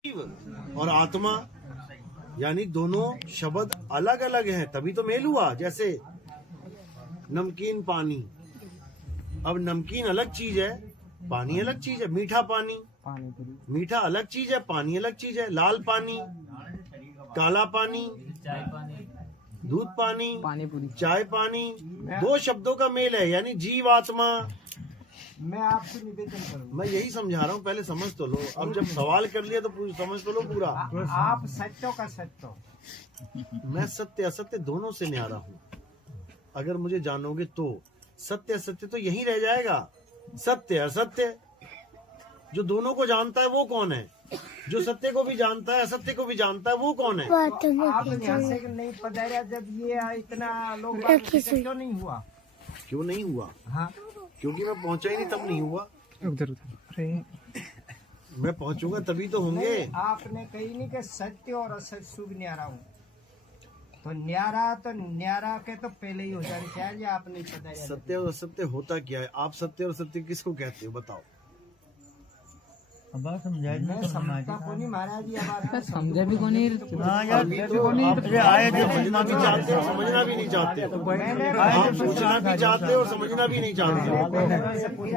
और आत्मा, यानी दोनों शब्द अलग अलग हैं, तभी तो मेल हुआ। जैसे नमकीन पानी, अब नमकीन अलग चीज है, पानी अलग चीज है। मीठा पानी, मीठा अलग चीज है, पानी अलग चीज है। लाल पानी, काला पानी, दूध पानी, चाय पानी, दो शब्दों का मेल है, यानी जीव आत्मा। मैं आपसे निवेदन करूंगा, मैं यही समझा रहा हूँ, पहले समझ तो लो। अब जब सवाल कर लिया तो समझ तो लो पूरा। आप सत्यों का सत्य, मैं सत्य असत्य दोनों से न्यारा हूँ। अगर मुझे जानोगे तो सत्य असत्य तो यही रह जाएगा। सत्य असत्य, जो दोनों को जानता है वो कौन है? जो सत्य को भी जानता है असत्य को भी जानता है वो कौन है? आप यहाँ से नहीं पधारा जब ये इतना लोग क्यों नहीं हुआ? क्यों नहीं हुआ? हाँ, क्योंकि मैं पहुंचा ही नहीं, तब नहीं हुआ। मैं पहुंचूंगा तभी तो होंगे। आपने कही नहीं कि सत्य और असत्य शुभ न्यारा हूँ, तो न्यारा के तो पहले ही हो जाना चाहिए। आप नहीं पधारा। सत्य और असत्य होता क्या है? आप सत्य और सत्य किसको कहते हो बताओ? मैं समझता को नहीं महाराज जी, हमारा समझे भी को नहीं। अभी तो आप समझना भी चाहते हो, समझना भी नहीं चाहते। आप सोचना भी चाहते हो और समझना भी नहीं चाहते।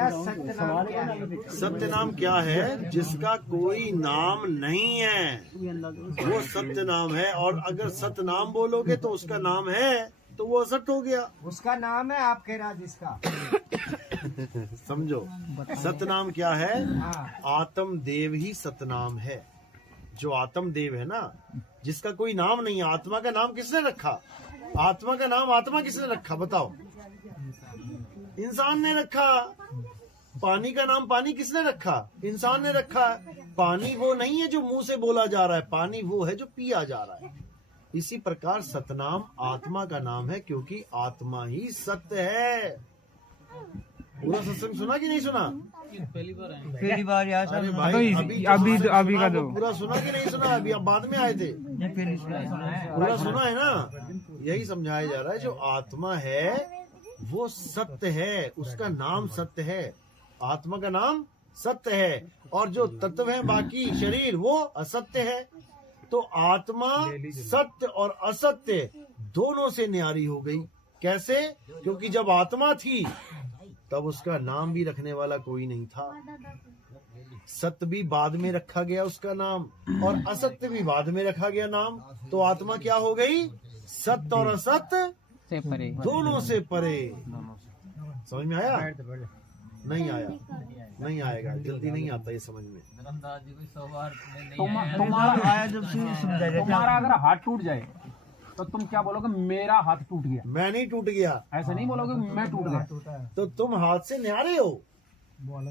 सत्य नाम क्या है? सत्य नाम क्या है? जिसका कोई नाम नहीं है वो सत्य नाम है। और अगर सत्य नाम बोलोगे तो उसका नाम है तो वो असत्य हो गया। उसका नाम है, आप कह रहा जिसका समझो, सतनाम क्या है? हाँ। आत्म देव ही सतनाम है। जो आत्म देव है ना, जिसका कोई नाम नहीं है। आत्मा का नाम किसने रखा? आत्मा का नाम आत्मा किसने रखा बताओ? इंसान ने रखा। पानी का नाम पानी किसने रखा? इंसान ने रखा। पानी वो नहीं है जो मुंह से बोला जा रहा है, पानी वो है जो पिया जा रहा है। इसी प्रकार सतनाम आत्मा का नाम है, क्योंकि आत्मा ही सत्य है। पूरा सत्संग सुना कि नहीं सुना? पहली बार यार। अरे भाई, अभी का दो पूरा सुना कि नहीं सुना? अभी आप बाद में आए थे। पूरा सुना है ना? यही समझाया जा रहा है, जो आत्मा है वो सत्य है, उसका नाम सत्य है। आत्मा का नाम सत्य है, और जो तत्व है बाकी शरीर वो असत्य है। तो आत्मा सत्य और असत्य दोनों से न्यारी हो गई। कैसे? क्योंकि जब आत्मा थी तब उसका नाम भी रखने वाला कोई नहीं था। सत्य भी बाद में रखा गया उसका नाम, और असत्य भी बाद में रखा गया नाम। तो आत्मा क्या हो गई? सत्य और असत्य से परे, दोनों से परे। समझ में आया? नहीं आया? नहीं आएगा, जल्दी नहीं आता ये समझ में। तुम्हारा आया जब तुम्हारा अगर हाथ टूट जाए तो तुम क्या बोलोगे? मेरा हाथ टूट गया। मैं नहीं टूट गया। ऐसा नहीं बोलोगे मैं टूट गया। तो तुम हाथ से न्यारे हो,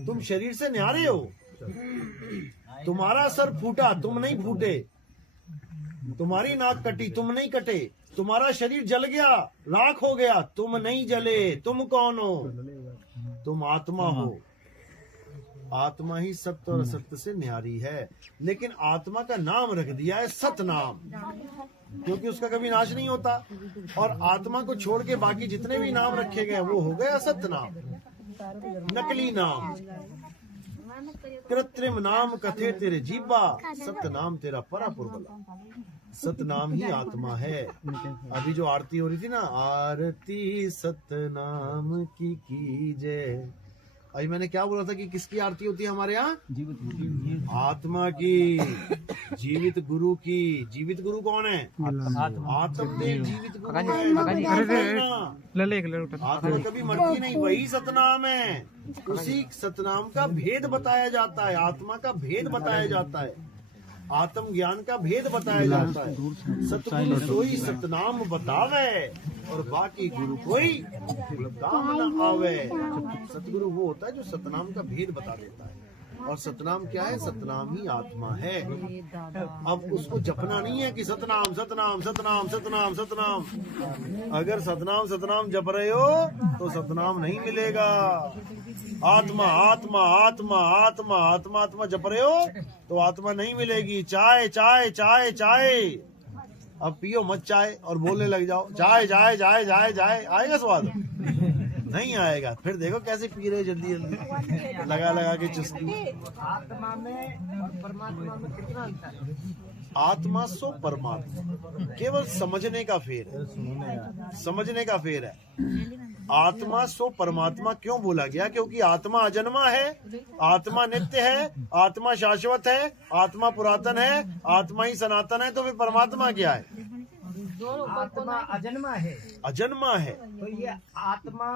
तुम शरीर से न्यारे हो। तुम्हारा सर फूटा, तुम नहीं फूटे। तुम्हारी नाक कटी, तुम नहीं कटे। तुम्हारा शरीर जल गया, राख हो गया, तुम नहीं जले। तुम कौन हो? तुम आत्मा हो। आत्मा ही सत्य और असत्य से न्यारी है। लेकिन आत्मा का नाम रख दिया है सतनाम, क्योंकि उसका कभी नाश नहीं होता। और आत्मा को छोड़ के बाकी जितने भी नाम रखे गए वो हो गए असत्य नाम, नकली नाम। कृत्रिम नाम कथे तेरे जीवा, सत्य नाम तेरा परापुरबला। सतनाम ही आत्मा है। अभी जो आरती हो रही थी ना, आरती सतनाम की कीजय। अभी मैंने क्या बोला था कि किसकी आरती होती है हमारे यहाँ? आत्मा की, जीवित गुरु की। जीवित गुरु कौन है? आत्मदेव जीवित गुरु है। आत्मा कभी मरती नहीं, वही सतनाम है। उसी सतनाम का भेद बताया जाता है, आत्मा का भेद बताया जाता है, आत्म ज्ञान का भेद बताया जाता है। सतगुरु सोई सतनाम बतावे, और बाकी गुरु कोई काम न आवे। सतगुरु वो होता है जो सतनाम का भेद बता देता है। और सतनाम क्या है? सतनाम ही आत्मा है। अब उसको जपना नहीं है कि सतनाम सतनाम सतनाम सतनाम सतनाम। अगर सतनाम सतनाम जप रहे हो तो सतनाम नहीं मिलेगा। आत्मा आत्मा आत्मा आत्मा आत्मा आत्मा जप रहे हो तो आत्मा नहीं मिलेगी। चाय चाय चाय चाय, अब पियो मत चाय और बोलने लग जाओ चाय चाय चाय चाय चाय, आएगा स्वाद? नहीं आएगा। फिर देखो कैसे पी रहे जल्दी जल्दी लगा लगा के चुस्की। आत्मा में और परमात्मा में कितना अंतर है? आत्मा सो परमात्मा केवल समझने का फेर है, समझने का फेर है। आत्मा सो परमात्मा क्यों बोला गया? क्योंकि आत्मा अजन्मा है, आत्मा नित्य है, आत्मा शाश्वत है, आत्मा पुरातन है, आत्मा ही सनातन है। तो फिर परमात्मा क्या है? आत्मा अजन्मा है, अजन्मा है। तो ये आत्मा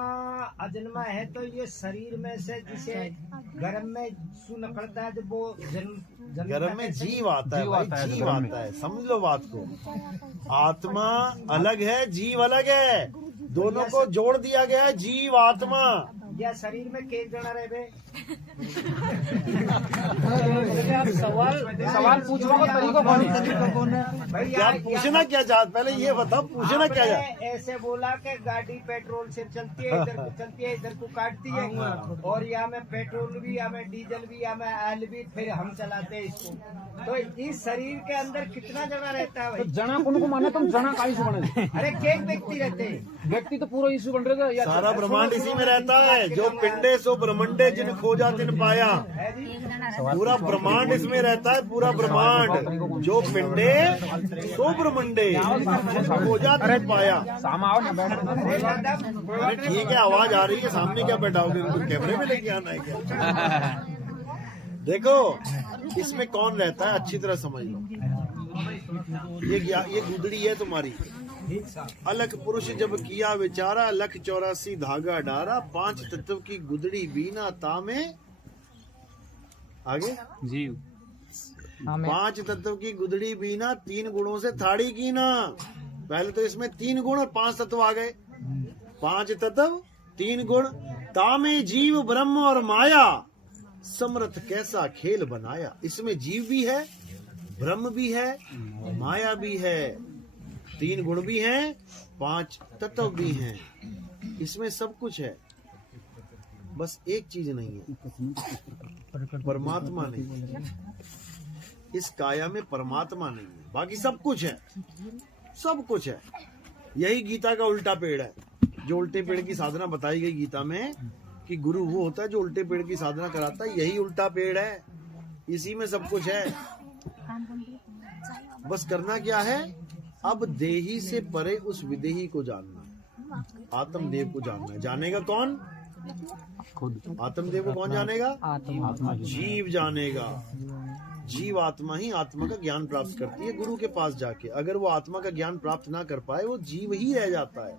अजन्मा है, तो ये शरीर में से जिसे गर्म में सू निकलता है, जब वो जन्म गर्भ में जीव आता है भाई, जीव आता है। समझ लो बात को। आत्मा अलग है, जीव अलग है, दोनों को जोड़ दिया गया है, जीव आत्मा। या शरीर में केस जड़ा रहे बे। सवाल पूछने का तरीका कौन है? भाई क्या पूछना क्या चाहते? पहले ये बताओ पूछना क्या चाहते? आपने ऐसे बोला कि गाड़ी पेट्रोल से चलती है, इधर को चलती है, इधर को काटती है, और यहाँ में पेट्रोल भी, यहाँ में डीजल भी, यहाँ में ऑयल भी, फिर हम चलाते हैं इसको। तो इस शरीर के अंदर कितना जना रहता है तो भाई? जना को माने तुम जना का इशू बने? अरे एक व्यक्ति रहते हैं, व्यक्ति तो पूरा इशू बन रहा है। सारा ब्रह्मांड इसी में रहता है। जो पिंडे सो ब्रह्मंडे जिन खोजा तिन पाया। पूरा ब्रह्मांड इसमें रहता है, पूरा ब्रह्मांड। जो पिंडे सो ब्रह्मंडे जिन खोजा तिन पाया। सामा आओ ना, बैठो। अरे ठीक है, आवाज आ रही है, सामने क्या बैठाओगे? कैमरे में लेके आना है क्या? देखो इसमें कौन रहता है, अच्छी तरह समझ लो। ये गुदड़ी है तुम्हारी। अलख पुरुष जब किया विचारा, लख 84 धागा डारा, 5 तत्व की गुदड़ी बीना तामे। आगे जीव 5 तत्व की गुदड़ी बीना, 3 गुणों से थाड़ी कीना। पहले तो इसमें 3 गुण और 5 तत्व आ गए। 5 तत्व 3 गुण, तामे जीव ब्रह्म और माया, समर्थ कैसा खेल बनाया। इसमें जीव भी है, ब्रह्म भी है, माया भी है, 3 गुण भी हैं, 5 तत्व भी हैं। इसमें सब कुछ है, बस एक चीज नहीं है, परमात्मा नहीं। इस काया में परमात्मा नहीं है, बाकी सब कुछ है, सब कुछ है। यही गीता का उल्टा पेड़ है। जो उल्टे पेड़ की साधना बताई गई गीता में कि गुरु वो होता है जो उल्टे पेड़ की साधना कराता है, यही उल्टा पेड़ है। इसी में सब कुछ है। बस करना क्या है? अब देही से परे उस विदेही को जानना है, आत्मदेव को जानना है। जानेगा कौन? खुद। आत्मदेव को कौन जानेगा? आत्मा जीव जानेगा। जीव आत्मा ही आत्मा का ज्ञान प्राप्त करती है गुरु के पास जाके। अगर वो आत्मा का ज्ञान प्राप्त ना कर पाए, वो जीव ही रह जाता है।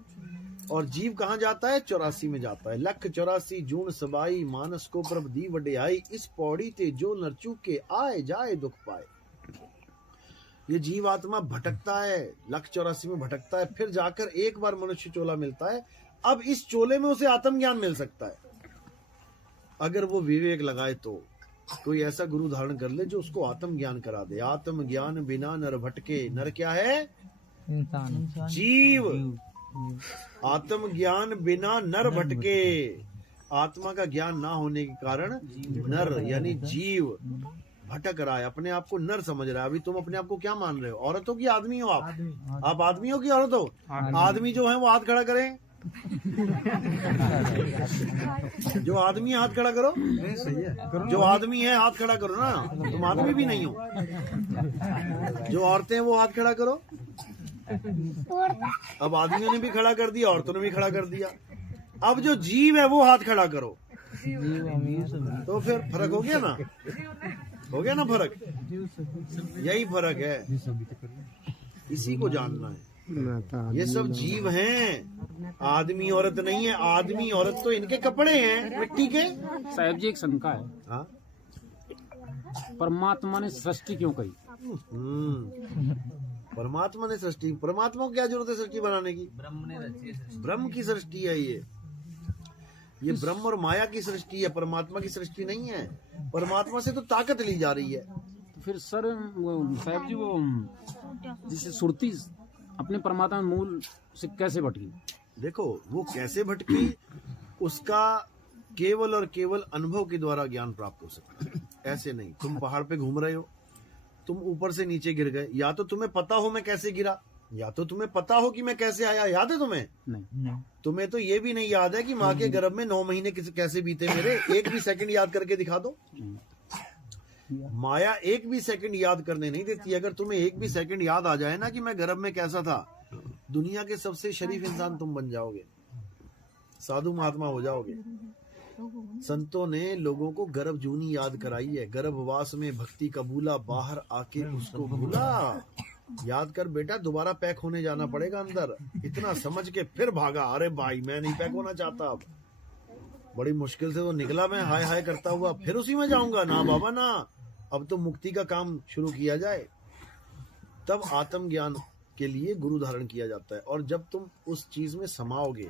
और जीव कहाँ जाता है? 84 में जाता है। लख 84 जून सबाई, मानस को प्रभ दी वड्याई, इस पौड़ी ते जो नरचू के आए जाए दुख पाए। ये जीव आत्मा भटकता है, लख 84 में भटकता है, फिर जाकर एक बार मनुष्य चोला मिलता है। अब इस चोले में उसे आत्मज्ञान मिल सकता है अगर वो विवेक लगाए तो। कोई ऐसा गुरु धारण कर ले जो उसको आत्मज्ञान करा दे। आत्मज्ञान बिना नर भटके। नर क्या है? इंसान जीव। आत्मज्ञान बिना नर भटके। आत्मा का ज्ञान ना होने के कारण नर यानी जीव भटक रहा है, अपने आप को नर समझ रहा है। अभी तुम अपने आप को क्या मान रहे हो? औरत हो कि आदमी हो? आप आदमी हो कि औरत हो? आदमी जो है वो हाथ खड़ा करें। जो आदमी है हाथ खड़ा करो। जो आदमी है हाथ खड़ा करो ना, तुम आदमी भी नहीं हो। जो औरतें हैं वो हाथ खड़ा करो। अब आदमियों ने भी खड़ा कर दिया, औरतों ने भी खड़ा कर दिया। अब जो जीव है वो हाथ खड़ा करो। तो फिर फर्क हो गया ना? हो गया ना फर्क? यही फर्क है, इसी को जानना है। ये सब जीव हैं, आदमी औरत नहीं है। आदमी औरत तो इनके कपड़े हैं मिट्टी के। साहब जी, एक शंका है। हाँ? परमात्मा ने सृष्टि क्यों कही? परमात्मा ने सृष्टि, परमात्मा को क्या जरूरत है सृष्टि बनाने की? ब्रह्म की सृष्टि है ये ब्रह्म और माया की सृष्टि है, परमात्मा की सृष्टि नहीं है। परमात्मा से तो ताकत ली जा रही है। तो फिर सर साहब जी, वो जिसे सुरती अपने परमात्मा मूल से कैसे भटकी? देखो वो कैसे भटकी, उसका केवल और केवल अनुभव के द्वारा ज्ञान प्राप्त हो सकता है। ऐसे नहीं, तुम पहाड़ पे घूम रहे हो, तुम ऊपर से नीचे गिर गए, या तो तुम्हें पता हो मैं कैसे गिरा, या तो तुम्हें पता हो कि मैं कैसे आया, याद है तुम्हें? नहीं। तुम्हें तो ये भी नहीं याद है कि माँ के गर्भ में 9 महीने कैसे बीते मेरे, एक भी सेकंड याद करके दिखा दो। माया एक भी सेकंड याद करने नहीं देती। अगर तुम्हें एक भी सेकंड याद आ जाए ना कि मैं गर्भ में कैसा था, दुनिया के सबसे शरीफ इंसान तुम बन जाओगे, साधु महात्मा हो जाओगे। संतों ने लोगों को गर्भ जूनी याद कराई है। गर्भवास में भक्ति कबूला, बाहर आके उसको भूला। याद कर बेटा, दोबारा पैक होने जाना पड़ेगा अंदर। इतना समझ के फिर भागा, अरे भाई मैं नहीं पैक होना चाहता। अब बड़ी मुश्किल से तो निकला मैं, हाय हाय करता हुआ, फिर उसी में जाऊंगा ना बाबा ना। अब तो मुक्ति का काम शुरू किया जाए। तब आत्मज्ञान के लिए गुरु धारण किया जाता है। और जब तुम उस चीज में समाओगे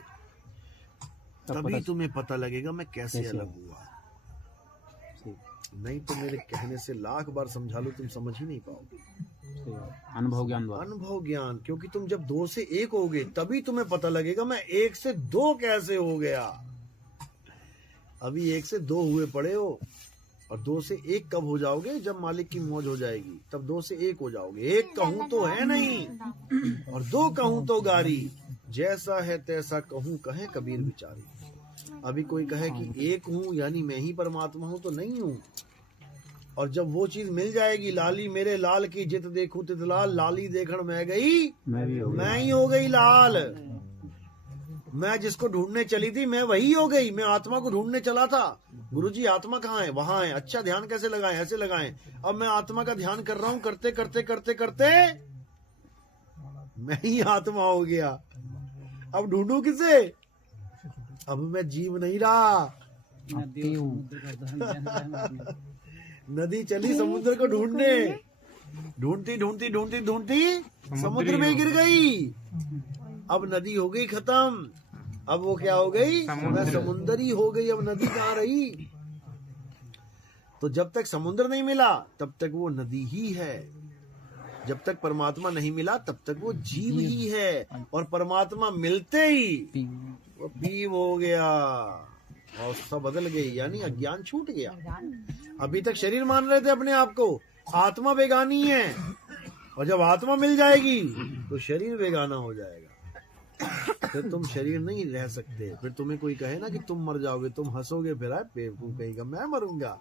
तभी तुम्हें पता लगेगा मैं कैसे अलग हुआ। नहीं तो मेरे कहने से लाख बार समझा लो, तुम समझ ही नहीं पाओगे। अनुभव ज्ञान, क्योंकि तुम जब 2 से 1 होगे तभी तुम्हें पता लगेगा मैं 1 से 2 कैसे हो गया। अभी 1 से 2 हुए पड़े हो, और 2 से 1 कब हो जाओगे? जब मालिक की मौज हो जाएगी, तब 2 से 1 हो जाओगे। 1 कहूं तो है नहीं, और 2 कहूं तो गारी, जैसा है तैसा कहूं कहे कबीर बिचारी। अभी कोई कहे कि 1 हूँ यानी मैं ही परमात्मा हूँ, तो नहीं हूँ। और जब वो चीज मिल जाएगी, लाली मेरे लाल की जित देखूं तित लाल, लाली देखण मैं गई मैं ही हो गई लाल। मैं जिसको ढूंढने चली थी मैं वही हो गई। मैं आत्मा को ढूंढने चला था, गुरुजी आत्मा कहाँ है? वहां है। अच्छा ध्यान कैसे लगाएं? ऐसे लगाएं। अब मैं आत्मा का ध्यान कर रहा हूँ, करते करते करते करते मैं ही आत्मा हो गया। अब ढूंढू किसे? अब मैं जीव नहीं रहा। नदी चली समुद्र को ढूंढने, ढूंढती ढूंढती ढूंढती ढूंढती समुद्र में गिर गई। अब नदी हो गई खत्म। अब वो क्या हो गई? मैं समुद्र ही हो गई। अब नदी कहाँ रही? तो जब तक समुद्र नहीं मिला तब तक वो नदी ही है। जब तक परमात्मा नहीं मिला तब तक वो जीव ही है। और परमात्मा मिलते ही वो पीव हो गया, अवस्था बदल गई, यानी अज्ञान छूट गया। अभी तक शरीर मान रहे थे अपने आप को, आत्मा बेगानी है। और जब आत्मा मिल जाएगी तो शरीर बेगाना हो जाएगा। फिर तुम शरीर नहीं रह सकते। फिर तुम्हें कोई कहे ना कि तुम मर जाओगे, तुम हंसोगे, फिर आए बेवकूफ कहेगा मैं मरूंगा।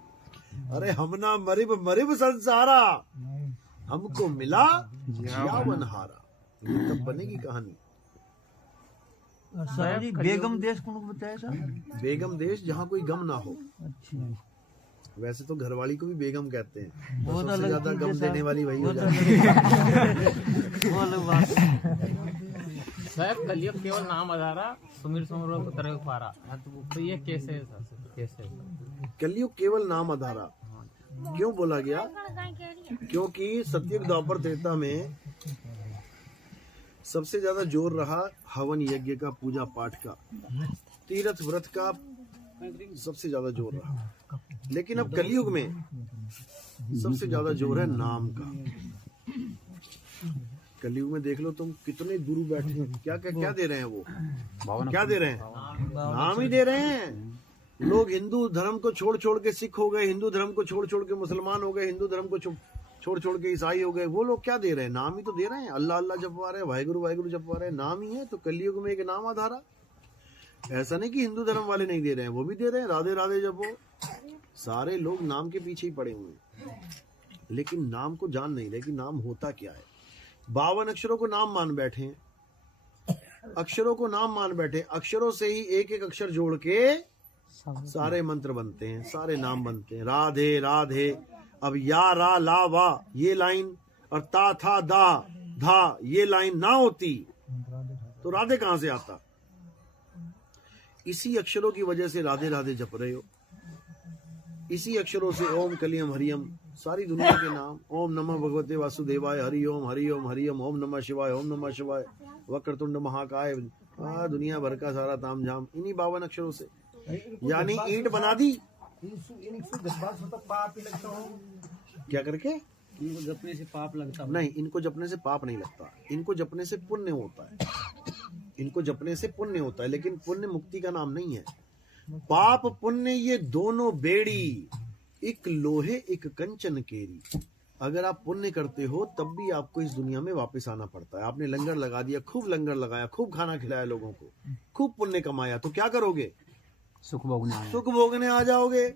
अरे हम ना मरिब मरिब संसारा, हमको मिला जियावन हारा। ये तब बनेगी कहानी। सर जी बेगम देश कौन को बताया सर? बेगम देश जहाँ कोई गम ना हो। अच्छा, वैसे तो घरवाली को भी बेगम कहते हैं, वो तो सबसे ज्यादा गम देने वाली वही हो वो तो जाती है। वो अलग बात है। साहब कलियुग केवल नाम आधारा, सुमिर सुमरो को तरह पारा। तो ये कैसे है सर? कैसे? कलयुग केवल नाम आधारा क्यों बोला गया? क्योंकि सतयुग द्वापर त्रेता में सबसे ज्यादा जोर रहा हवन यज्ञ का, पूजा पाठ का, तीर्थ व्रत का सबसे ज्यादा जोर रहा। लेकिन अब कलयुग में सबसे ज्यादा जोर है नाम का। कलयुग में देख लो तुम, कितने गुरु बैठे हैं, क्या क्या क्या दे रहे हैं? वो क्या दे रहे हैं? नाम ही दे रहे हैं। लोग हिंदू धर्म को छोड़ छोड़ के सिख हो गए, हिंदू धर्म को छोड़ छोड़ के मुसलमान हो गए, हिंदू धर्म को छोड़ छोड़ के ईसाई हो गए। वो लोग क्या दे रहे हैं? नाम ही तो दे रहे हैं। अल्लाह अल्लाह जपवा रहे हैं, वाहिगुरु वाहिगुरु जपवा रहे हैं, नाम ही है। तो कलयुग में एक नाम आधारा। ऐसा नहीं कि हिंदू धर्म वाले नहीं दे रहे हैं, वो भी दे रहे हैं, राधे राधे जपो। सारे लोग नाम के पीछे ही पड़े हुए हैं, लेकिन नाम को जान नहीं रहे कि नाम होता क्या है। 52 अक्षरों को नाम मान बैठे हैं, अक्षरों को नाम मान बैठे। अक्षरों से ही एक एक अक्षर जोड़ के सारे मंत्र बनते हैं, सारे नाम बनते हैं। राधे राधे। अब या रा ला वा ये लाइन, और ता था दा धा ये लाइन ना होती तो राधे कहां से आता? इसी अक्षरों की वजह से राधे राधे जप रहे हो। इसी अक्षरों से ओम कलियम हरियम, सारी दुनिया के नाम। ओम नमः भगवते वासुदेवाय, हरि ओम हरि ओम हरि ओम, ओम नमः शिवाय, ओम नमः शिवाय, वक्रतुंड महाकाय, दुनिया भर का सारा तामझाम इन्हीं 52 अक्षरों से। यानी ईंट बना दी क्या करके? इनको जपने से पाप लगता है? नहीं, इनको जपने से पाप नहीं लगता, इनको जपने से पुण्य होता है। इनको जपने से पुण्य होता है, लेकिन पुण्य मुक्ति का नाम नहीं है। पाप पुण्य ये दोनों बेड़ी, एक लोहे एक कंचन केरी। अगर आप पुण्य करते हो तब भी आपको इस दुनिया में वापस आना पड़ता है। आपने लंगर लगा दिया, खूब लंगर लगाया, खूब खाना खिलाया लोगों को, खूब पुण्य कमाया, तो क्या करोगे? सुख भोगने आए। सुख भोगने आ जाओगे।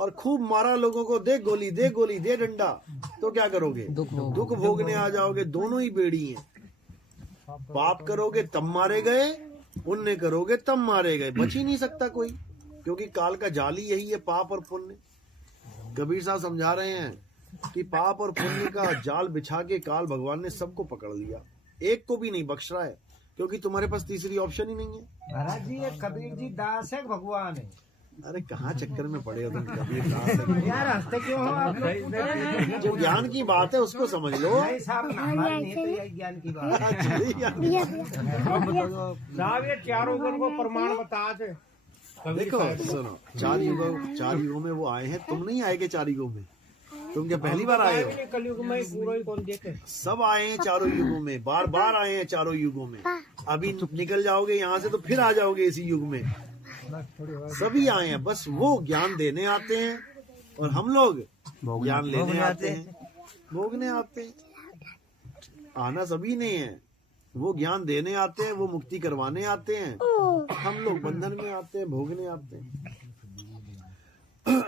और खूब मारा लोगों को, दे गोली दे गोली दे डंडा, तो क्या करोगे? दुख भोगने आ जाओगे। दोनों ही बेड़ी हैं। पाप करोगे तब मारे गए, पुण्य करोगे तब मारे गए। बच ही नहीं सकता कोई, क्योंकि काल का जाल ही यही है, पाप और पुण्य। कबीर साहब समझा रहे हैं कि पाप और पुण्य का जाल बिछा के काल भगवान ने सबको पकड़ लिया, एक को भी नहीं बख्श रहा है, क्योंकि तुम्हारे पास तीसरी ऑप्शन ही नहीं है। महाराज जी ये कबीर जी दास है, भगवान है। अरे कहाँ चक्कर में पड़े हो तुम? कबीर दास है। यार हंसते क्यों हो आप लोग? जो ज्ञान की बात है उसको समझ लो। नहीं साहब, हमारी नहीं तो ये ज्ञान की बात है। साहब ये चारों गुण को प्रमाण बता दे। देखो सुनो, चार युगों में वो आए हैं, तुम नहीं आए के चार युगों में? तुम क्या पहली बार आए हो? कलयुग में पूरा ही कौन देखे? सब आए हैं चारों युगों में, बार बार आए हैं चारों युगों में। अभी निकल जाओगे यहाँ से तो फिर आ जाओगे इसी युग में। सभी आए हैं, बस वो ज्ञान देने आते हैं और हम लोग ज्ञान लेने आते हैं, भोगने आते हैं। आना सभी ने है। वो ज्ञान देने आते हैं, वो मुक्ति करवाने आते हैं, हम लोग बंधन में आते हैं, भोगने आते हैं।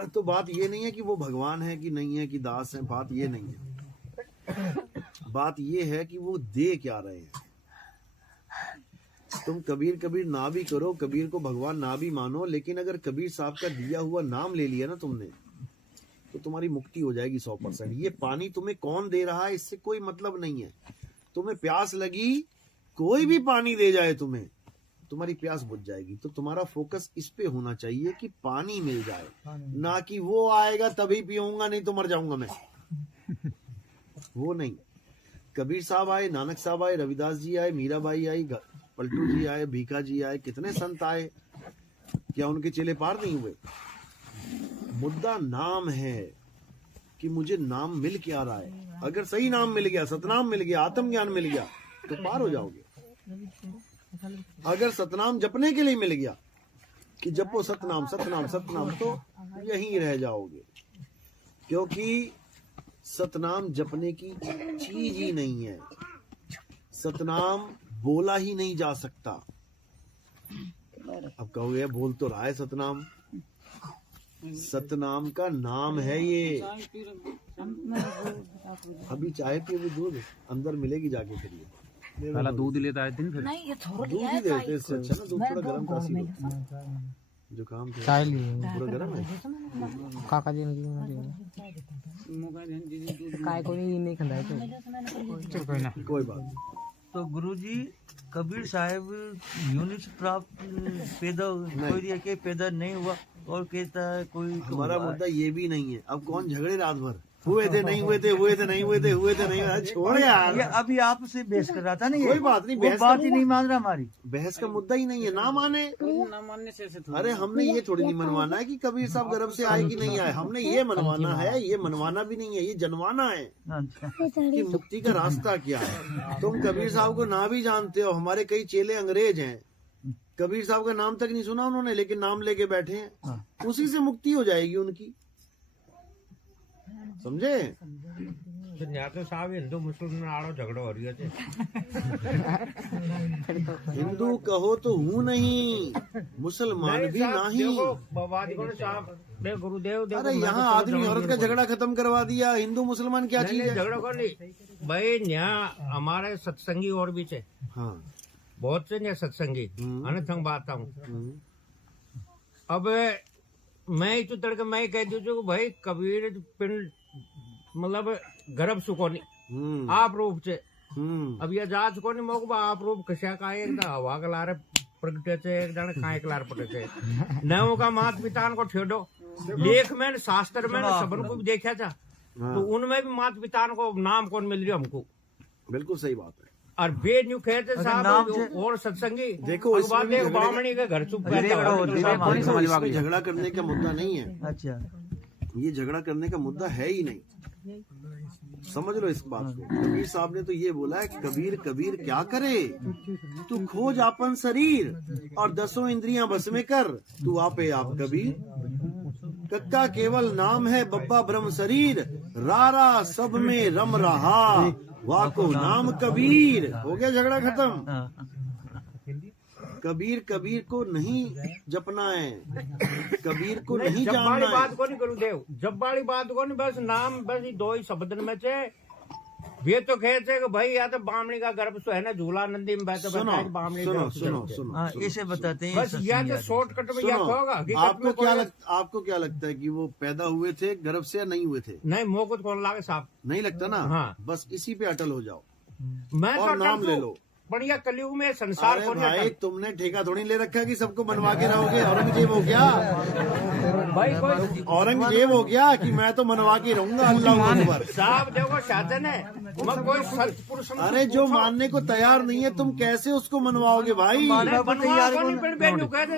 तो बात ये नहीं है कि वो भगवान है कि नहीं है, कि दास है, बात ये नहीं है। बात ये है कि वो दे क्या रहे हैं। तुम कबीर कबीर ना भी करो, कबीर को भगवान ना भी मानो, लेकिन अगर कबीर साहब का दिया हुआ नाम ले लिया ना तुमने, तो तुम्हारी मुक्ति हो जाएगी 100%। ये पानी तुम्हें कौन दे रहा है इससे कोई मतलब नहीं है। तुम्हें प्यास लगी, कोई भी पानी दे जाए तुम्हें, तुम्हारी प्यास बुझ जाएगी। तो तुम्हारा फोकस इस पे होना चाहिए कि पानी मिल जाए, ना कि वो आएगा तभी पीऊंगा, नहीं तो मर जाऊंगा मैं। वो नहीं। कबीर साहब आए, नानक साहब आए, रविदास जी आए, मीराबाई आई, पलटू जी आए, भीखा जी आए, कितने संत आए, क्या उनके चेले पार नहीं हुए? मुद्दा नाम है कि मुझे नाम मिल क्या रहा है। अगर सही नाम मिल गया, सतनाम मिल गया, आत्मज्ञान मिल गया, तो पार हो जाओगे। अगर सतनाम जपने के लिए मिल गया कि जपो सतनाम सतनाम सतनाम, तो यहीं रह जाओगे, क्योंकि सतनाम जपने की चीज ही नहीं है। सतनाम बोला ही नहीं जा सकता। अब कहोगे बोल तो रहा है सतनाम, सतनाम का नाम है ये। अभी चाय पिए, भी दूध अंदर मिलेगी, जाके करिए। पहला दूध लेता है दिन, फिर दूध ही देते, इससे अच्छा ना दूध थोड़ा गर्म तासीर होता है। जो काम चाय लिए पूरा गर्म है। काका जी काय को नहीं खंदा है तो कोई ना। कोई बात। तो गुरुजी कबीर साहब यूनिट प्राप्त पैदा नहीं हुआ और कहता है कोई। हमारा मुद्दा ये भी नहीं है। अब कौन झगड़े रात भर, हुए थे नहीं हुए थे, हुए थे नहीं हुए थे, हुए थे नहीं हुए। छोड़ यार, ये अभी आपसे बहस कर रहा था ना, कोई बात नहीं, बहस बात ही नहीं मान रहा हमारी। बहस का मुद्दा ही नहीं है, ना माने। ना मानने से अरे हमने ये थोड़ी नहीं मनवाना है कि कबीर साहब गर्भ से आए कि नहीं आए। हमने ये मनवाना है, ये मनवाना भी नहीं है, ये जनवाना है कि मुक्ति का रास्ता क्या है। तुम कबीर साहब को ना भी जानते हो, हमारे कई चेले अंग्रेज हैं, कबीर साहब का नाम तक नहीं सुना उन्होंने, लेकिन नाम लेके बैठे हैं, उसी से मुक्ति हो जाएगी उनकी। समझे? तो साहब हिंदू मुसलमान आड़ो झगड़ो हो रही है। हिंदू कहो तो हूँ नहीं, मुसलमान भी नहीं। गुरुदेव अरे यहाँ आदमी औरत का झगड़ा खत्म करवा दिया, हिंदू मुसलमान क्या चीज है? झगड़ो कर नहीं भाई। यहाँ हमारे सत्संगी और भी थे, हाँ बहुत से यहाँ सत्संगी अनथंग बात हूँ। अब मैं तो तड़के मैं कह दू भाई कबीर पिंड मतलब गर्भ सुकोनी आप रूप से अब ये जात कोनी मोक आप रूप कशा का एक हवा कलार प्रगटे से एक जन खाए कलार पटे से नवों का मात पितान को ठेडो लेख में शास्त्र में सबन को भी देखा था, तो उनमें भी मात पितान को नाम कौन मिल रही हमको। बिल्कुल सही बात है। और बेद न्यू कहते साहब और सत्संगी देखो, इसमें बामणी के घर चुप झगड़ा करने का मुद्दा नहीं है। अच्छा, ये झगड़ा करने का मुद्दा है ही नहीं, समझ लो इस बात को। कबीर साहब ने तो ये बोला है, कबीर कबीर क्या करे, तू खोज आपन शरीर और 10 इंद्रियां बस में कर, तू आपे आप कबीर। कक्का केवल नाम है, बब्बा ब्रह्म शरीर, रारा सब में रम रहा, वाको नाम कबीर। हो गया झगड़ा खत्म। कबीर कबीर को नहीं जपना है, कबीर को नहीं जब जानना वाली है। बात को नहीं करूँ देव, जब वाली बात को नहीं, बस नाम बस ये दो ही शब्द में से वे तो कहते कि भाई या तो बामणी का गर्भ सो है ना झूला नंदी में बैठे सुनो बैठे बामणी सुनो गर्भ सुनो से। सुनो हाँ सुनो। इसे बताते हैं बस या तो शॉर्टकट में या सुनो, होगा हकीकत आपको में क्या कोई- आपको क्या लगता है कि वो पैदा हुए थे गर्भ से या नहीं हुए थे? नहीं मुंह को कौन लागे साहब, नहीं लगता ना। हाँ। बस इसी पे अटल हो जाओ मैं और तो नाम कर ले दूं। लो। बढ़िया कलयुग में संसार अरे को नहीं भाई अटल। तुमने ठेका थोड़ी ले रखा कि सबको बनवा के रहोगे। औरंगजेब हो गया, भाई कोई औरंगजेब हो गया कि मैं तो मनवा के रहूंगा अल्लाह अकबर। साहब देखो शासन है, मैं कोई सत्पुरुष अरे जो मानने को तैयार नहीं है तुम कैसे उसको मनवाओगे भाई?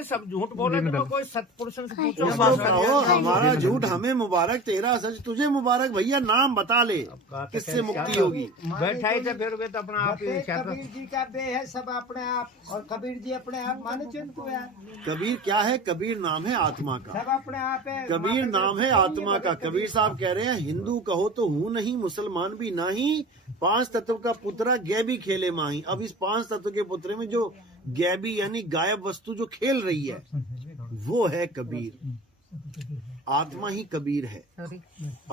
सब झूठ बोले तो मैं कोई सत्पुरुष से पूछो। उसको कहो हमारा झूठ हमें मुबारक, तेरा सच तुझे मुबारक। भैया नाम बता ले किससे मुक्ति होगी। बैठा ही थे फिर वे तो अपना आप ही क्या कबीर जी का बे है सब अपने आप, और कबीर जी अपने आप माने चिंतु है, कबीर क्या है? कबीर नाम है आत्मा का। सब अपने आप है। कबीर नाम है आत्मा का। कबीर साहब कह रहे हैं हिंदू कहो तो हूँ नहीं, मुसलमान भी नहीं, 5 तत्व का पुत्रा गैबी खेले माही। अब इस 5 तत्व के पुत्र में जो गैबी यानी गायब वस्तु जो खेल रही है वो है कबीर। आत्मा ही कबीर है।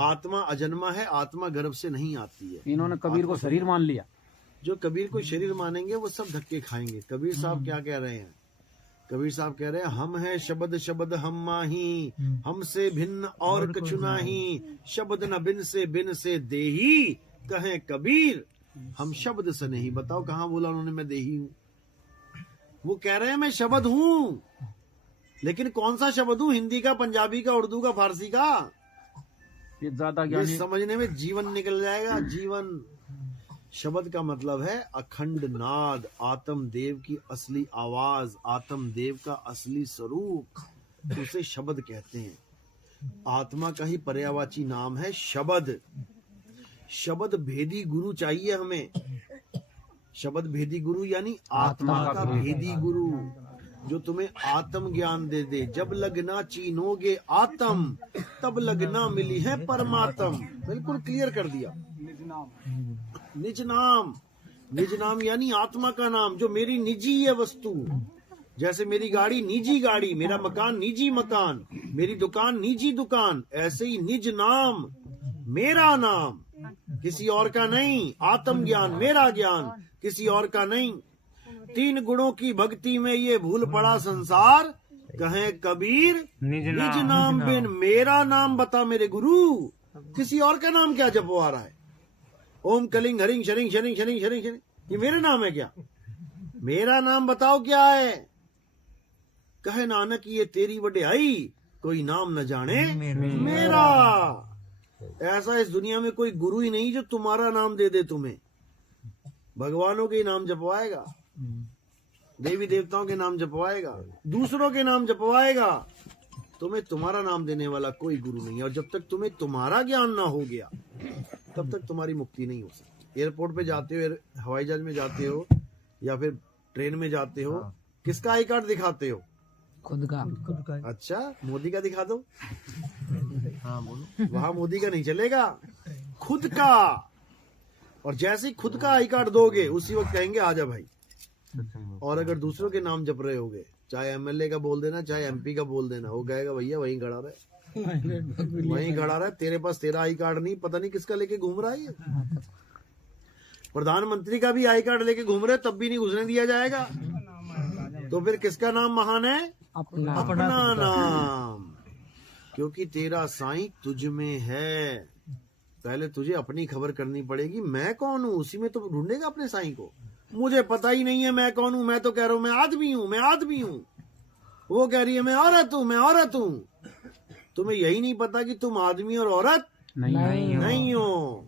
आत्मा अजन्मा है, आत्मा गर्भ से नहीं आती है। इन्होंने कबीर को शरीर मान लिया। जो कबीर को शरीर मानेंगे वो सब धक्के खाएंगे। कबीर साहब क्या कह रहे हैं? कबीर साहब कह रहे हैं हम है शब्द शब्द हम माही, हमसे भिन्न और कछु नाही, शब्द न बिन से देही, कहे कबीर हम शब्द से नहीं। बताओ कहाँ बोला उन्होंने मैं देही हूँ? वो कह रहे हैं मैं शब्द हूँ, लेकिन कौन सा शब्द हूँ? हिंदी का, पंजाबी का, उर्दू का, फारसी का? ये ज्यादा ये ज्ञानी समझने में जीवन निकल जाएगा। जीवन शब्द का मतलब है अखंड नाद, आत्म देव की असली आवाज, आत्म देव का असली स्वरूप, उसे शब्द कहते हैं। आत्मा का ही पर्यायवाची नाम है शब्द। शब्द भेदी गुरु चाहिए हमें। शब्द भेदी गुरु यानी आत्मा का भेदी गुरु, जो तुम्हें आत्म ज्ञान दे दे। जब लगना चीनोगे आत्म, तब लगना मिली है परमात्म। बिल्कुल क्लियर कर दिया। निज नाम, निज नाम यानी आत्मा का नाम, जो मेरी निजी है वस्तु। जैसे मेरी गाड़ी निजी गाड़ी, मेरा मकान निजी मकान, मेरी दुकान निजी दुकान, ऐसे ही निज नाम मेरा नाम, किसी और का नहीं। आत्म ज्ञान मेरा ज्ञान, किसी और का नहीं। 3 गुणों की भक्ति में ये भूल पड़ा संसार, कहे कबीर निज नाम बिन मेरा नाम बता मेरे गुरु। किसी और का नाम क्या जपवा रहा है? ओम Kalinga hurrying sharing sharing sharing sharing sharing, ये मेरे नाम है क्या? मेरा नाम बताओ क्या है? कहे नानक ये तेरी वड्याई, कोई नाम न जाने मेरा। ऐसा इस दुनिया में कोई गुरु ही नहीं जो तुम्हारा नाम दे दे तुम्हें। भगवानों के नाम जपवाएगा, देवी देवताओं के नाम जपवाएगा, दूसरों के नाम जपवाएगा। तुम्हें तुम्हारा नाम देने वाला कोई गुरु नहीं है। और जब तक तुम्हें तुम्हारा ज्ञान ना हो गया तब तक तुम्हारी मुक्ति नहीं हो सकती। एयरपोर्ट पे जाते हो, हवाई जहाज में जाते हो या फिर ट्रेन में जाते हो, किसका आई कार्ड दिखाते हो? खुद का। अच्छा, मोदी का दिखा दो। हाँ बोलो। वहां मोदी का नहीं चलेगा, खुद का। और जैसे ही खुद का आई कार्ड दोगे उसी वक्त कहेंगे आजा भाई। और अगर दूसरों के नाम जप रहे होगे, चाहे एमएलए का बोल देना, चाहे एमपी का बोल देना, वो कहेगा भैया वहीं खड़ा रहे, वहीं खड़ा रहे, तेरे पास तेरा आई कार्ड नहीं, पता नहीं किसका लेके घूम रहा है ये। प्रधानमंत्री का भी आई कार्ड लेके घूम रहे, तब भी नहीं घुसने दिया जाएगा। तो फिर किसका नाम महान है? अपना नाम। क्योंकि तेरा साईं तुझ में है। पहले तुझे अपनी खबर करनी पड़ेगी, मैं कौन हूँ। उसी में तो ढूंढेगा अपने साईं को। मुझे पता ही नहीं है मैं कौन हूँ, मैं तो कह रहा हूँ मैं आदमी हूँ, मैं आदमी हूँ। वो कह रही है मैं औरत हूँ, मैं औरत हूँ। तुम्हें यही नहीं पता कि तुम आदमी और औरत नहीं हो।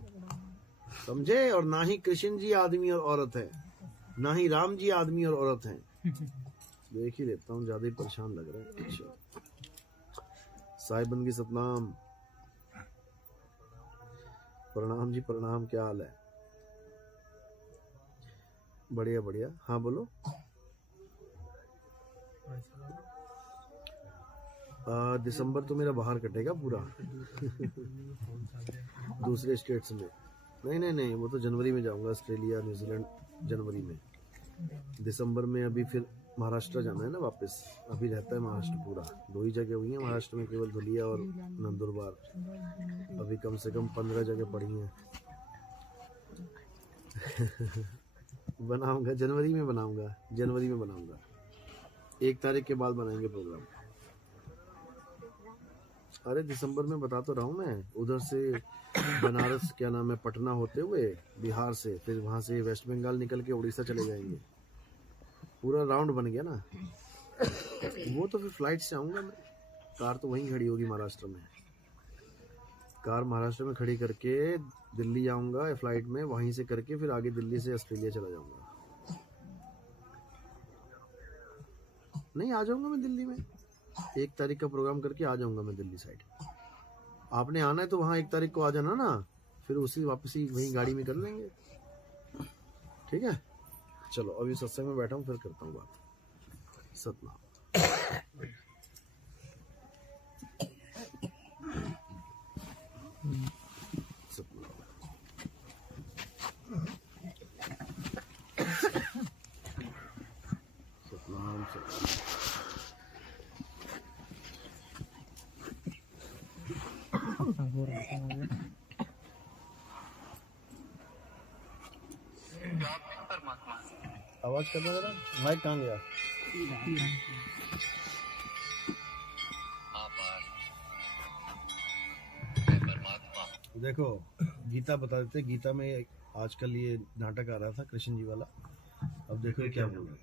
समझे? और ना ही कृष्ण जी आदमी और औरत है, ना ही राम जी आदमी और औरत हैं। देख ही लेता हूँ, ज्यादा ही परेशान लग रहा है। अच्छा, साहिबन की सतनाम, प्रणाम जी प्रणाम, क्या हाल है? बढ़िया बढ़िया। हाँ बोलो। दिसंबर तो मेरा बाहर कटेगा पूरा दूसरे स्टेट्स में। नहीं, वो तो जनवरी में जाऊंगा, ऑस्ट्रेलिया न्यूजीलैंड जनवरी में। दिसंबर में अभी फिर महाराष्ट्र जाना है ना वापस। अभी रहता है महाराष्ट्र पूरा, 2 ही जगह हुई है महाराष्ट्र में, केवल धुलिया और नंदुरबार। अभी कम से कम 15 जगह पड़ी हैं। बनाऊंगा जनवरी में बनाऊंगा। 1 तारीख के बाद बनाएंगे प्रोग्राम। अरे दिसंबर में बता तो रहा हूँ मैं। उधर से बनारस क्या नाम है, पटना होते हुए बिहार से, फिर वहां से वेस्ट बंगाल निकल के उड़ीसा चले जाएंगे। पूरा राउंड बन गया ना। वो तो फिर फ्लाइट से आऊंगा मैं। कार तो वहीं खड़ी होगी महाराष्ट्र में। कार महाराष्ट्र में खड़ी करके दिल्ली आऊंगा फ्लाइट में, वहीं से करके फिर आगे दिल्ली से ऑस्ट्रेलिया चला जाऊंगा। नहीं, आ जाऊंगा मैं दिल्ली में। 1 तारीख का प्रोग्राम करके आ जाऊंगा मैं दिल्ली साइड। आपने आना है तो वहाँ 1 तारीख को आ जाना ना, फिर उसी वापसी वहीं गाड़ी में कर लेंगे। ठीक है, चलो अभी सत्संग में बैठा हूँ, फिर करता हूँ बात। सतनाम। आवाज करना जरा, माइक कहाँ गया? देखो गीता बता देते। गीता में आजकल ये नाटक आ रहा था कृष्ण जी वाला। अब देखो ये क्या बोल रहे हैं।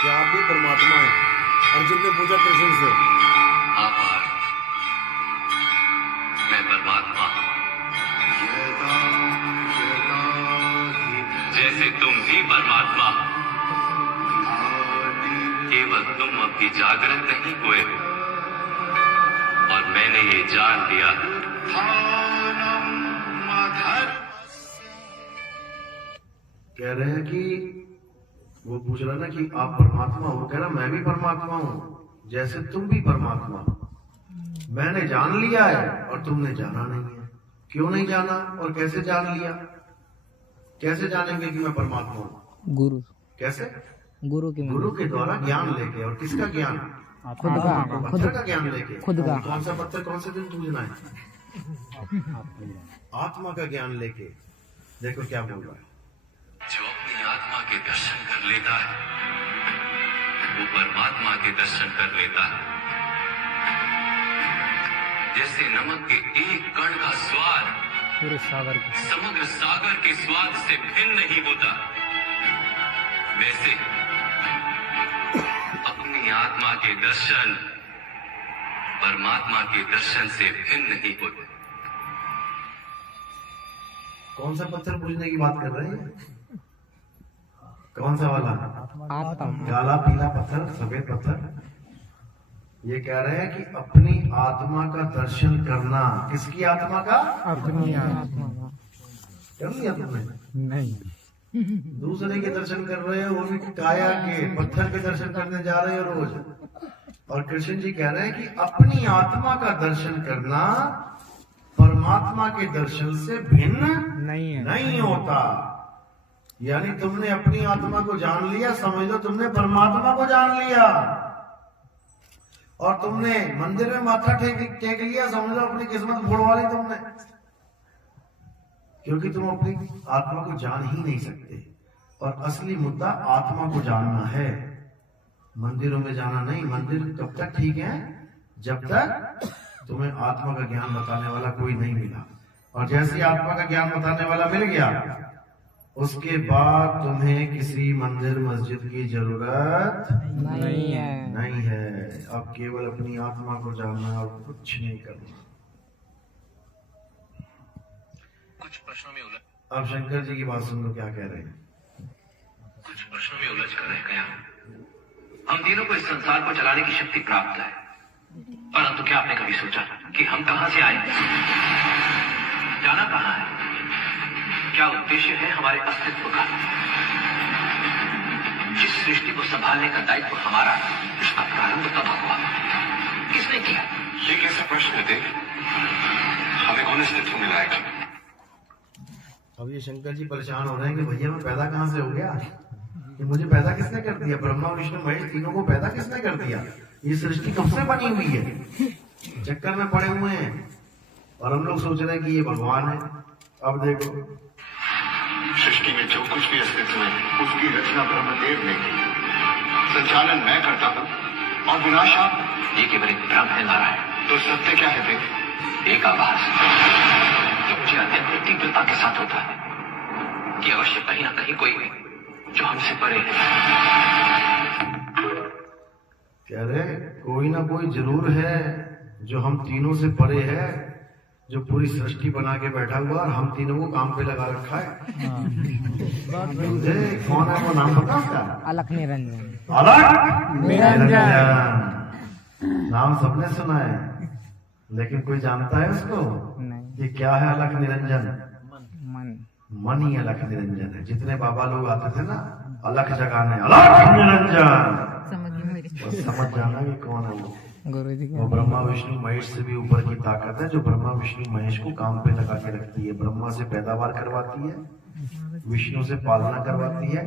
क्या आप भी परमात्मा हैं? अर्जुन ने पूछा कृष्ण से। मैं परमात्मा जैसे तुम भी परमात्मा, केवल तुम अभी जागृत नहीं हुए और मैंने ये जान लिया। कह रहे हैं कि वो पूछ रहा ना कि आप परमात्मा हो, कह रहा मैं भी परमात्मा हूं जैसे तुम भी परमात्मा। मैंने जान लिया है और तुमने जाना नहीं है। क्यों नहीं जाना और कैसे जान लिया? कैसे जानेंगे कि मैं परमात्मा हूँ? गुरु। कैसे? गुरु के द्वारा ज्ञान लेके। और किसका ज्ञान? खुद पत्थर का ज्ञान लेके। खुद का। कौन सा पत्थर कौन से दिन पूजना है? आत्मा का ज्ञान लेके। देखो क्या बोल रहा है। जो अपनी आत्मा के दर्शन कर लेता है वो परमात्मा के दर्शन कर लेता है। जैसे नमक के एक कण का स्वाद पूरे सागर समग्र सागर के स्वाद से भिन्न नहीं होता, वैसे अपनी आत्मा के दर्शन परमात्मा के दर्शन से भिन्न नहीं होते। कौन सा पत्थर पूजने की बात कर रहे हैं? कौन सा वाला? काला पीला पत्थर, सफेद पत्थर। ये कह रहे हैं कि अपनी आत्मा का दर्शन करना। किसकी आत्मा का? अपनी आत्मा। कर लिया तुमने? नहीं। दूसरे के दर्शन कर रहे हो, वो भी काया के, पत्थर के दर्शन करने जा रहे हो रोज। और कृष्ण जी कह रहे हैं कि अपनी आत्मा का दर्शन करना परमात्मा के दर्शन से भिन्न नहीं होता। यानी तुमने अपनी आत्मा को जान लिया, समझ लो तुमने परमात्मा को जान लिया। और तुमने मंदिर में माथा टेक लिया, समझ लो अपनी किस्मत फोड़वा ली तुमने। क्योंकि तुम अपनी आत्मा को जान ही नहीं सकते। और असली मुद्दा आत्मा को जानना है, मंदिरों में जाना नहीं। मंदिर कब तक ठीक है? जब तक तुम्हें आत्मा का ज्ञान बताने वाला कोई नहीं मिला। और जैसे ही आत्मा का ज्ञान बताने वाला मिल गया, उसके बाद तुम्हें किसी मंदिर मस्जिद की जरूरत नहीं है। अब केवल अपनी आत्मा को जानना और कुछ नहीं करना। कुछ प्रश्नों में उलझ अब शंकर जी की बात सुन लो, क्या कह रहे हैं। कुछ प्रश्नों में उलझ कर रह गया। हम तीनों को इस संसार को चलाने की शक्ति प्राप्त है, परंतु क्या आपने कभी सोचा कि हम कहां से आए, जाना कहां है, क्या उद्देश्य है हमारे अस्तित्व का? जिस सृष्टि को संभालने का दायित्व हमारा, उसका प्रारंभ तब हुआ। किसने किया? ये कैसा प्रश्न है देव? हमें कौन अस्तित्व मिला है? अब ये शंकर जी परेशान हो रहे हैं कि भैया मैं पैदा कहाँ से हो गया, कि मुझे पैदा किसने कर दिया, ब्रह्मा विष्णु महेश तीनों को पैदा किसने कर दिया, ये सृष्टि कब से बनी हुई है, चक्कर में पड़े हुए हैं। और हम लोग सोच रहे हैं कि ये भगवान है। अब देखो, सृष्टि में जो कुछ भी अस्तित्व है उसकी रचना ब्रह्मदेव ने की, संचालन मैं करता हूँ और विनाश आप। ये केवल एक भ्रम है नारायण। तो सत्य क्या है देव? एक आभास जो मुझे अत्यंत तीव्रता के साथ होता है कि अवश्य कहीं ना कहीं कोई जो हमसे परे है। कह रहे कोई ना कोई जरूर है जो हम तीनों से परे है, जो पूरी सृष्टि बना के बैठा हुआ और हम तीनों को काम पे लगा रखा है। समझे? कौन है वो, नाम पता उसका? अलख निरंजन। अलख निरंजन नाम सबने सुना है, लेकिन कोई जानता है उसको? नहीं। ये क्या है अलख निरंजन? मन। मन ही अलख निरंजन है। जितने बाबा लोग आते थे ना अलख जगाने, अलख निरंजन, बस समझ जाना कि कौन है वो। गुरु जी वो ब्रह्मा विष्णु महेश से भी ऊपर की ताकत है, जो ब्रह्मा विष्णु महेश को काम पे लगा के रखती है। ब्रह्मा से पैदावार करवाती है, विष्णु से पालना करवाती है,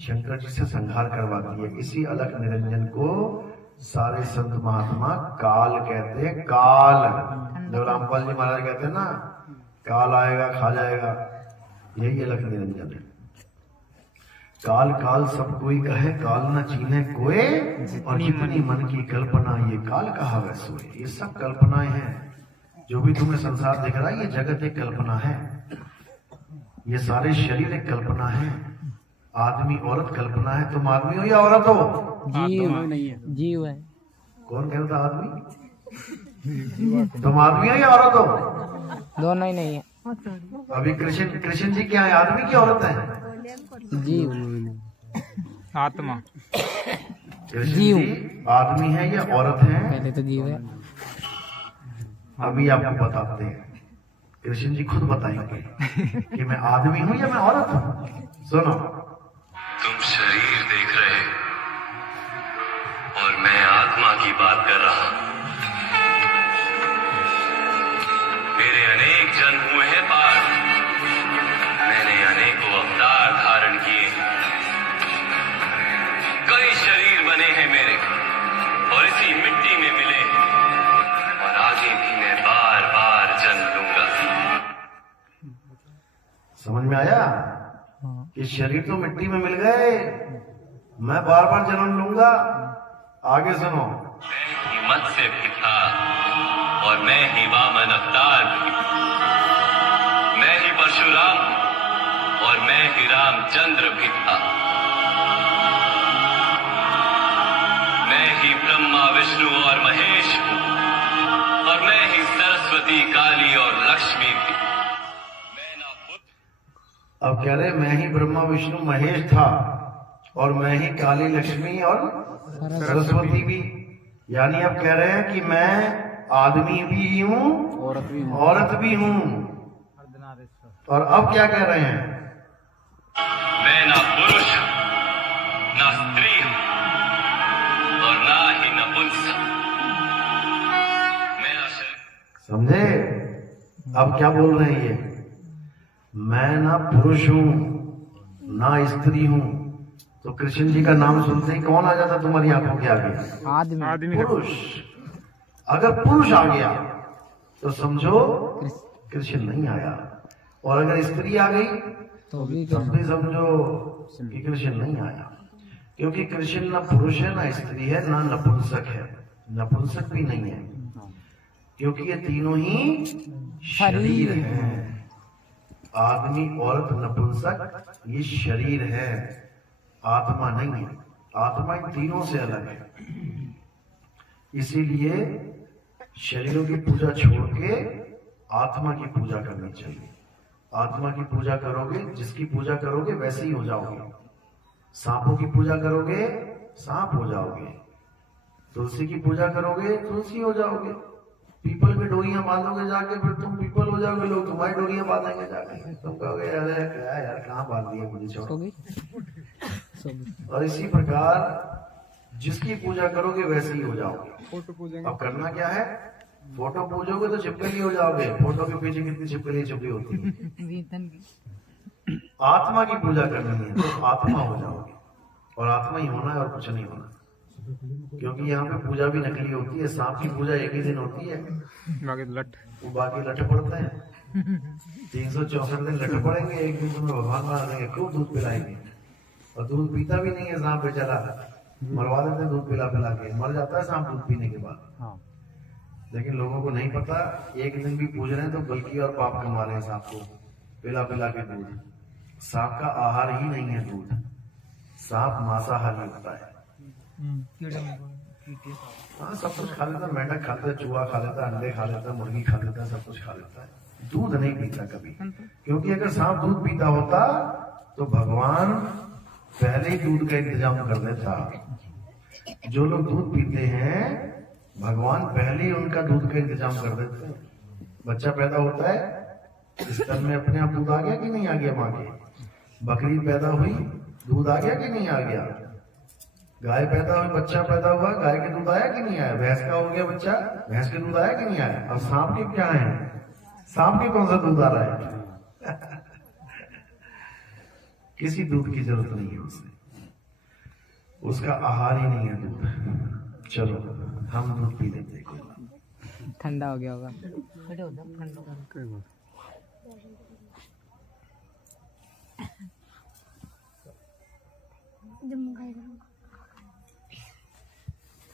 शंकर जी से संहार करवाती है। इसी अलख निरंजन को सारे संत महात्मा काल कहते हैं। काल, जो रामपाल जी महाराज कहते हैं ना, काल आएगा खा जाएगा, यही अलख निरंजन है। काल काल सब कोई कहे, काल न चीने कोई, और जितनी मन की कल्पना ये काल कहा वै सोए। ये सब कल्पनाएं हैं। जो भी तुम्हें संसार दिख रहा है ये जगत एक कल्पना है, ये सारे शरीर एक कल्पना है। आदमी औरत कल्पना है। तुम आदमी हो या औरत हो? जीव नहीं है, जीव है। कौन कहता आदमी? तुम आदमी हो या औरत हो? दोनों ही नहीं है। अभी कृष्ण जी क्या है, आदमी की औरत है? जीव। आत्मा। कृष्ण जी आदमी है या औरत है? पहले तो जीव है। अभी आपको बताते हैं, कृष्ण जी खुद बताएंगे कि मैं आदमी हूं या मैं औरत हूं। सुनो, तुम शरीर देख रहे और मैं आत्मा की बात कर रहा हूं। मेरे अनेक जन्म हुए हैं पार, मैंने अनेकों अवतार धारण किए, कई शरीर बने हैं मेरे और इसी मिट्टी में मिले, और आगे भी मैं बार बार जन्म लूंगा। समझ में आया कि शरीर तो मिट्टी में मिल गए, मैं बार बार जन्म लूंगा। आगे सुनो, मैं ही मत्स्य भी था और मैं ही वामन अवतार भी, मैं ही परशुराम और मैं ही रामचंद्र भी था, मैं ही ब्रह्मा विष्णु और महेश हूँ, और मैं ही सरस्वती काली और लक्ष्मी भी। मैं ना पुत्र। अब कह रहे मैं ही ब्रह्मा विष्णु महेश था और मैं ही काली लक्ष्मी और सरस्वती भी। यानी अब कह रहे हैं कि मैं आदमी भी हूँ, औरत भी हूँ। और अब क्या कह रहे हैं? मैं ना पुरुष हूं, ना स्त्री हूं, और ना ही नपुंसक। मेरा शरीर। समझे? अब क्या बोल रहे हैं ये? मैं ना पुरुष हूँ ना स्त्री हूँ। तो कृष्ण जी का नाम सुनते ही कौन आ जाता तुम्हारी आंखों के आगे? आदमी। पुरुष। अगर पुरुष आ गया तो समझो कृष्ण नहीं आया, और अगर स्त्री आ गई तो भी तब भी समझो कि कृष्ण नहीं आया। क्योंकि कृष्ण ना पुरुष है ना स्त्री है ना नपुंसक है, नपुंसक भी नहीं है, क्योंकि ये तीनों ही शरीर हैं। आदमी, औरत, नपुंसक ये शरीर है, आत्मा नहीं है। आत्मा इन तीनों से अलग है। इसीलिए शरीरों की पूजा छोड़ के आत्मा की पूजा करनी चाहिए। आत्मा की पूजा करोगे, जिसकी पूजा करोगे वैसे ही हो जाओगे। सांपों की पूजा करोगे सांप हो जाओगे, तुलसी की पूजा करोगे तुलसी हो जाओगे, पीपल में डोरियां बांधोगे जाके फिर तुम पीपल हो जाओगे, लोग तुम्हारी डोरियां बांधेंगे जाके, तुम कहोगे अरे क्या यार कहाँ बांध दिया मुझे, छोड़ो। और इसी प्रकार जिसकी पूजा करोगे वैसे ही हो जाओगे। अब करना क्या है, फोटो पूजोगे तो चिपकली हो जाओगे। फोटो के पीछे कितनी चिपकली छुपी होती है। आत्मा की पूजा करनी है तो आत्मा हो जाओगे, और आत्मा ही होना है और कुछ नहीं होना। क्योंकि यहाँ पे पूजा भी नकली होती है। सांप की पूजा एक ही दिन होती है, बाकी लट पड़ते हैं। 364 दिन लट पड़ेंगे, एक दिन तुम्हें भगवान मार देंगे, खूब दूध पिलाएंगे। और दूध पीता भी नहीं है सांप बेचारा, मरवा देते हैं दूध पिला पिला के, मर जाता है सांप दूध पीने के बाद। लेकिन लोगों को नहीं पता, एक दिन भी पूज रहे हैं तो बल्कि और पाप कमा रहे हैं सांप को पिला पिला के दूध। सांप का आहार ही नहीं है दूध, सांप मांसाहारी होता है। हाँ, सब कुछ खा लेता है, मेंढक खा लेता है, चूहा खा लेता है, अंडे खा लेता है, मुर्गी खा लेता है, सब कुछ खा लेता है। दूध नहीं पीता कभी, क्योंकि अगर सांप दूध पीता होता तो भगवान पहले ही दूध का इंतजाम कर देता। जो लोग दूध पीते हैं, भगवान पहले ही उनका दूध का इंतजाम कर देते हैं। बच्चा पैदा होता है, इस तन में अपने आप दूध आ गया कि नहीं आ गया माँ के? बकरी पैदा हुई, दूध आ गया कि नहीं आ गया? गाय पैदा हुई, बच्चा पैदा हुआ, गाय के दूध आया कि नहीं आया? भैंस का हो गया बच्चा, भैंस के दूध आया कि नहीं आया? अब सांप के क्या है, सांप के कौन सा दूध आ रहा है? किसी दूध की जरूरत नहीं है उसे, उसका आहार ही नहीं है दूध। चलो हम दूध पी लेते हैं, ठंडा हो गया होगा।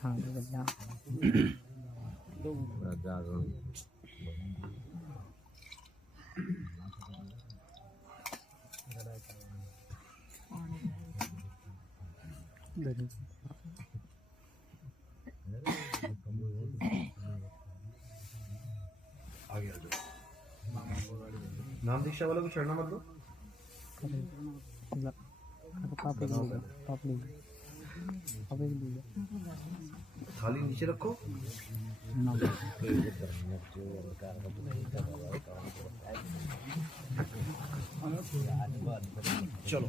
हाँ बदला आगे आ जाओ। नाम दीक्षा वालों को चढ़ना मत दो। थाली नीचे रखो। चलो